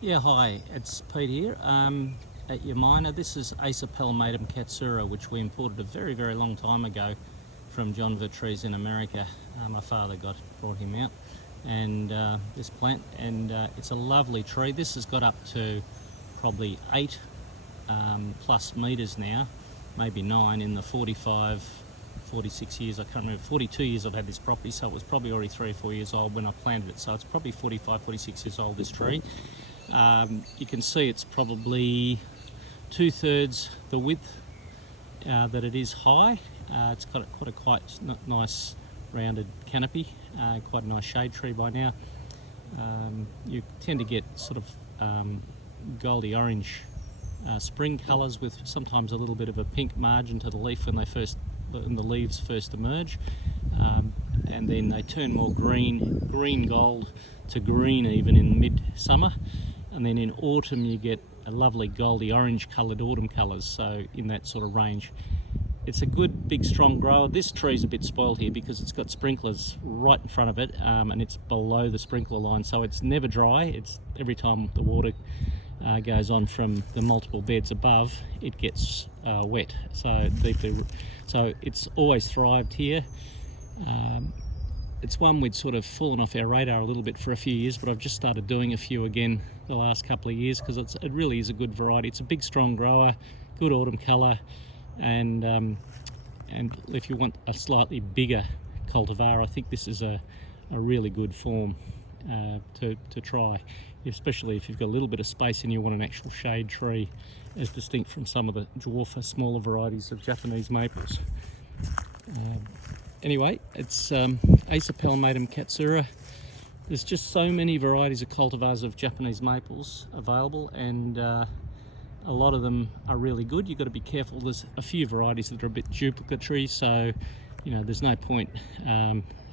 Yeah, hi, it's Pete here at Yamina. This is Acer palmatum Katsura, which we imported a very, very long time ago from JD Vertrees in America. My father brought him out, and this plant, and it's a lovely tree. This has got up to probably 8 plus meters now, maybe 9 in the 46 years, I can't remember, 42 years I've had this property, so it was probably already 3 or 4 years old when I planted it, so it's probably 45, 46 years old, this tree. You can see it's probably 2/3 the width that it is high. It's got quite a nice rounded canopy, quite a nice shade tree by now. You tend to get sort of goldy orange spring colours with sometimes a little bit of a pink margin to the leaf when the leaves first emerge, and then they turn more green gold to green even in midsummer, and then in autumn you get a lovely goldy orange coloured autumn colours, so in that sort of range. It's a good big strong grower. This tree's a bit spoiled here because it's got sprinklers right in front of it, and it's below the sprinkler line, so it's never dry. It's every time the water goes on from the multiple beds above, it gets wet, so deeply. So it's always thrived here. It's one we'd sort of fallen off our radar a little bit for a few years, but I've just started doing a few again the last couple of years because it really is a good variety. It's a big strong grower, good autumn colour, and if you want a slightly bigger cultivar, I think this is a really good form to try, especially if you've got a little bit of space and you want an actual shade tree, as distinct from some of the dwarfer, smaller varieties of Japanese maples. Anyway, it's Acer palmatum Katsura. There's just so many varieties of cultivars of Japanese maples available, and a lot of them are really good. You've got to be careful. There's a few varieties that are a bit duplicatory, so there's no point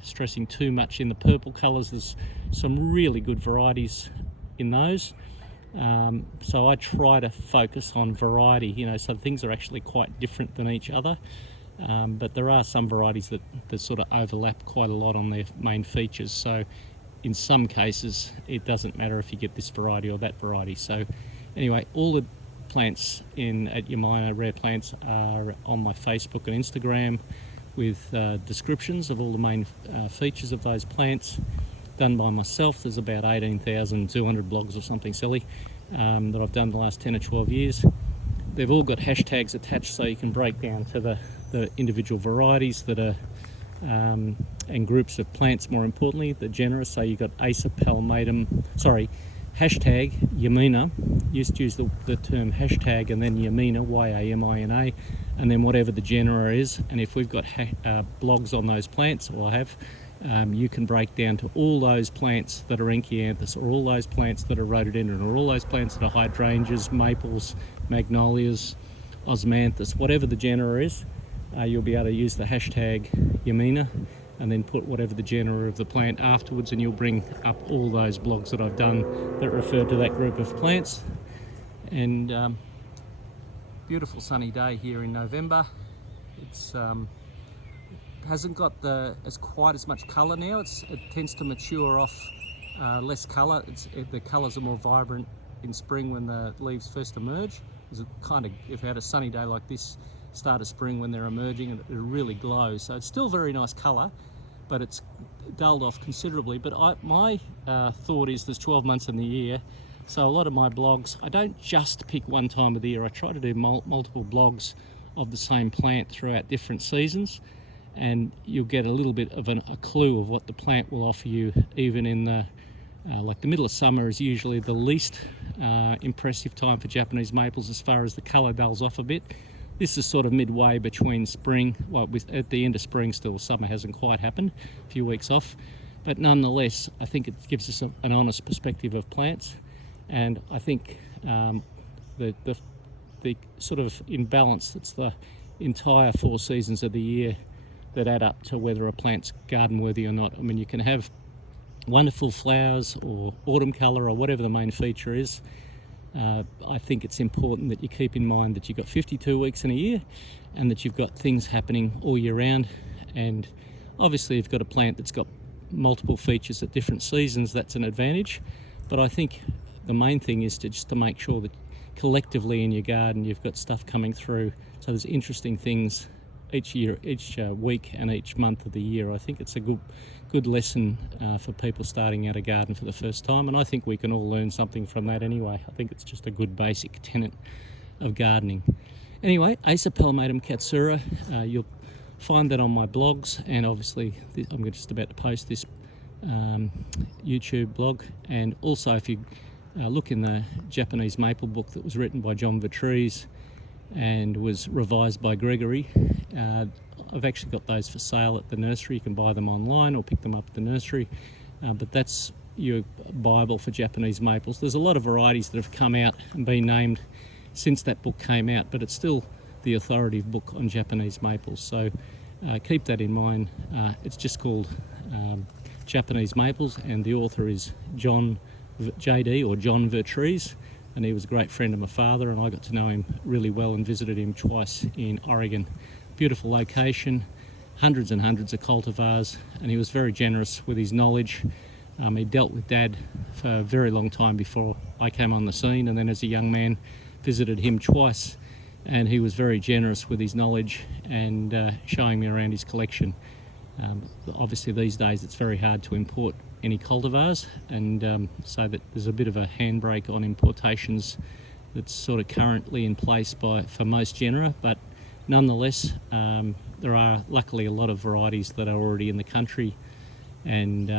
stressing too much in the purple colours. There's some really good varieties in those. So I try to focus on variety, so things are actually quite different than each other. But there are some varieties that sort of overlap quite a lot on their main features. So in some cases, it doesn't matter if you get this variety or that variety. So anyway, all the plants at Yamina Rare Plants are on my Facebook and Instagram with descriptions of all the main features of those plants, done by myself. There's about 18,200 blogs or something silly that I've done the last 10 or 12 years. They've all got hashtags attached, so you can break down to the individual varieties that are and groups of plants, more importantly, the genera. So you've got Acer palmatum, hashtag Yamina. Used to use the term hashtag and then Yamina, Y-A-M-I-N-A, and then whatever the genera is. And if we've got blogs on those plants, or I have, you can break down to all those plants that are Enkianthus, or all those plants that are rhododendron, or all those plants that are hydrangeas, maples, magnolias, osmanthus, whatever the genera is. You'll be able to use the hashtag Yamina and then put whatever the genera of the plant afterwards, and you'll bring up all those blogs that I've done that refer to that group of plants. And beautiful sunny day here in November. It's hasn't got quite as much colour now. It tends to mature off less colour. The colours are more vibrant in spring when the leaves first emerge. If you had a sunny day like this, start of spring when they're emerging, and it really glows. So it's still very nice colour, but it's dulled off considerably. But my thought is there's 12 months in the year, so a lot of my blogs, I don't just pick one time of the year. I try to do multiple blogs of the same plant throughout different seasons, and you'll get a little bit of a clue of what the plant will offer you, even in the like the middle of summer is usually the least impressive time for Japanese maples as far as the colour dulls off a bit. This is sort of midway between spring, at the end of spring still, summer hasn't quite happened, a few weeks off. But nonetheless, I think it gives us an honest perspective of plants. And I think the sort of imbalance, it's the entire 4 seasons of the year that add up to whether a plant's garden worthy or not. I mean, you can have wonderful flowers or autumn colour or whatever the main feature is. I think it's important that you keep in mind that you've got 52 weeks in a year and that you've got things happening all year round. And obviously you've got a plant that's got multiple features at different seasons, that's an advantage. But I think the main thing is just to make sure that collectively in your garden you've got stuff coming through. So there's interesting things each year, each week and each month of the year. I think it's a good lesson for people starting out a garden for the first time, and I think we can all learn something from that anyway. I think it's just a good basic tenet of gardening. Anyway, Acer palmatum Katsura, you'll find that on my blogs, and obviously I'm just about to post this YouTube blog. And also if you look in the Japanese maple book that was written by JD Vertrees and was revised by Gregory, I've actually got those for sale at the nursery. You can buy them online or pick them up at the nursery, but that's your Bible for Japanese maples. There's a lot of varieties that have come out and been named since that book came out, but it's still the authoritative book on Japanese maples, so keep that in mind. It's just called Japanese Maples, and the author is JD Vertrees, and he was a great friend of my father, and I got to know him really well and visited him twice in Oregon. Beautiful location, hundreds and hundreds of cultivars, and he was very generous with his knowledge. He dealt with Dad for a very long time before I came on the scene, and then as a young man visited him twice, and he was very generous with his knowledge and showing me around his collection. Obviously these days it's very hard to import any cultivars, and so that there's a bit of a handbrake on importations that's sort of currently in place for most genera, but nonetheless there are luckily a lot of varieties that are already in the country, and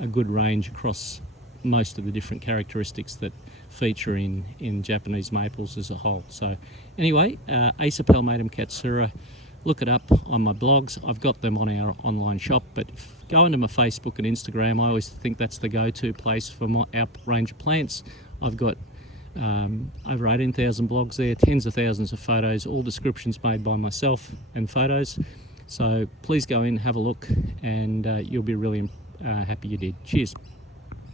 a good range across most of the different characteristics that feature in Japanese maples as a whole. So anyway, Acer palmatum Katsura, look it up on my blogs. I've got them on our online shop, but go into my Facebook and Instagram. I always think that's the go-to place for our range of plants. I've got over 18,000 blogs there, tens of thousands of photos, all descriptions made by myself and photos. So please go in, have a look, and you'll be really happy you did. Cheers.